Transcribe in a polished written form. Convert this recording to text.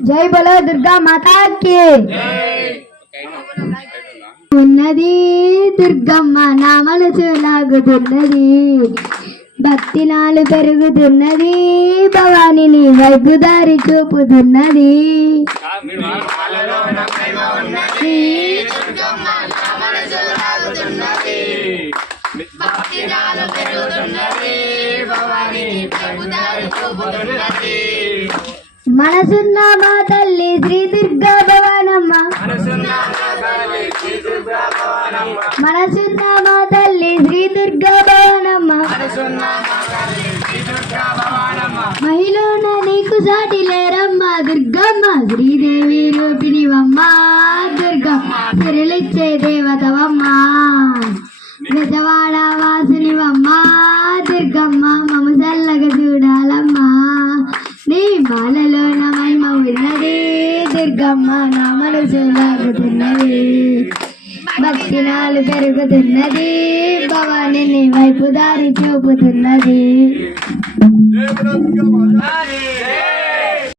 జై బలో దుర్గా మాతాకి ఉన్నది దుర్గమ్మ నా మనసు లాగుతున్నది భక్తి నాలు పెరుగుతున్నది భవాని నీ వైపు దారి చూపుతున్నది మనసున్న మా తల్లి శ్రీ దుర్గా భవానమ్మ మనసున్న మా తల్లి శ్రీ దుర్గా భవానమ్మ మహిళన నీకు సాటి లేరమ్మ దుర్గమ్మ శ్రీదేవి రూపిణివమ్మ దుర్గమ్మ సిరులిచ్చే దేవతవమ్మ గజవాడ వాసునివమ్మ దుర్గమ్మ మమ చల్లగా చూడాలమ్మా నీ మాలలో నా మహిమ ఉన్నది దుర్గమ్మ నా మనసు లాగుతున్నది భక్తి నాలు పెరుగుతున్నది భవాని నీ వైపు దారి చూపుతున్నది.